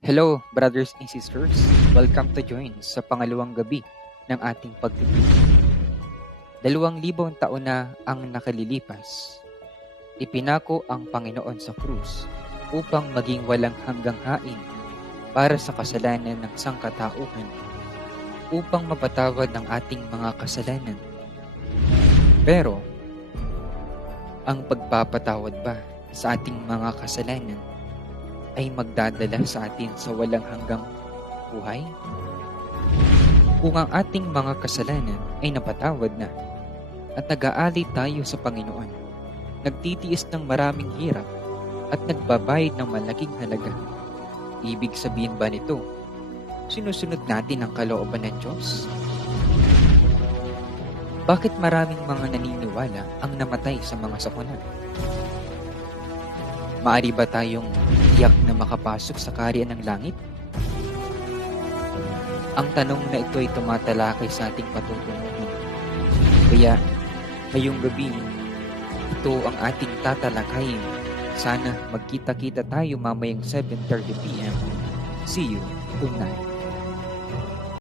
Hello, brothers and sisters. Welcome to join sa pangalawang gabi ng ating pagtitipid. 2,000 taon na ang nakalilipas. Ipinako ang Panginoon sa krus upang maging walang hanggang hain para sa kasalanan ng sangkatauhan, upang mapatawad ang ating mga kasalanan. Pero, ang pagpapatawad ba sa ating mga kasalanan ay magdadala sa atin sa walang hanggang buhay? Kung ang ating mga kasalanan ay napatawad na at nag-aalay tayo sa Panginoon, nagtitiis ng maraming hirap at nagbabayad ng malaking halaga, ibig sabihin ba nito, sinusunod natin ang kalooban ng Diyos? Bakit maraming mga naniniwala ang namatay sa mga sakuna? Maari ba tayong tiyak na makapasok sa kaharian ng langit? Ang tanong na ito ay tumatalakay sa ating patutunguhin. Kaya, ngayong gabi, ito ang ating tatalakayin. Sana magkita-kita tayo mamayang 7:30 p.m. See you tonight.